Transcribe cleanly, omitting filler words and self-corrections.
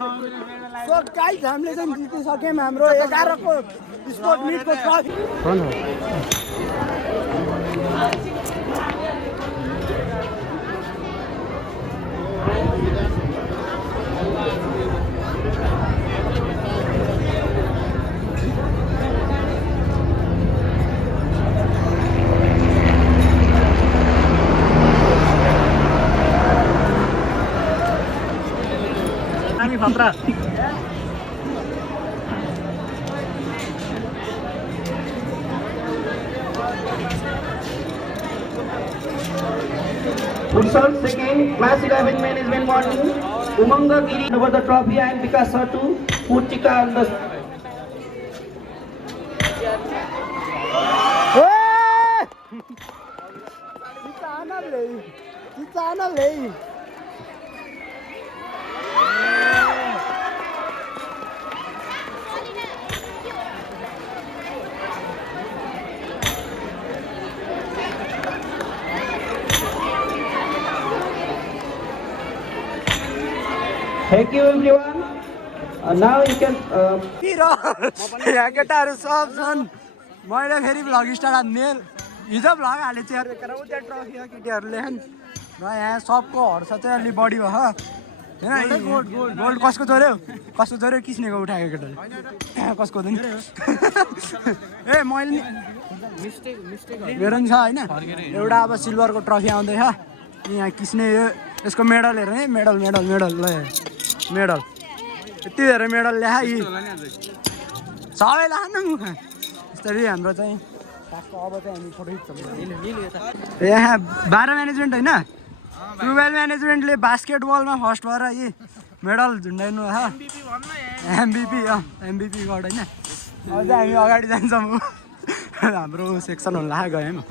So guys हामीले चाहिँ जितिसक्यौँ हाम्रो 11 को स्पोर्ट मिटको ट्रफी। खतरा Futsal second, class 11 management morning. Umanga Giri over the trophy and Vikas Satu, Puchika on the Thank you everyone. Now you can. यहाँ केटाहरू सब छन्। मैले फेरि भ्लग स्टार्ट मेल हिजो भ्लग हाले चाहिँ त्यहाँ ट्रफी हो केटीहरूले र यहाँ सबको हर्ष चाहिँ अलि बढी भयो होइन। गोल्ड कसको चोर्यो किस्नेको उठाएको केटाले कसको नि ए मैले मेरो नि छ होइन एउटा अब सिल्भरको ट्रफी आउँदैछ यहाँ किस्ने यसको मेडल हेर है मेडल मेडल यति धेरै मेडल ल्याए यी सबै लान मुख यसरी हाम्रो चाहिँ अब चाहिँ हामी फोटो खिच्छ। यहाँ 12 म्यानेजमेन्ट होइन 12 म्यानेजमेन्टले बास्केटबलमा फर्स्ट भएर यी मेडल झुन्डाइनु एमबिपी गड होइन। अझै हामी अगाडि जान्छौँ हाम्रो सेक्सन होला गयौँ।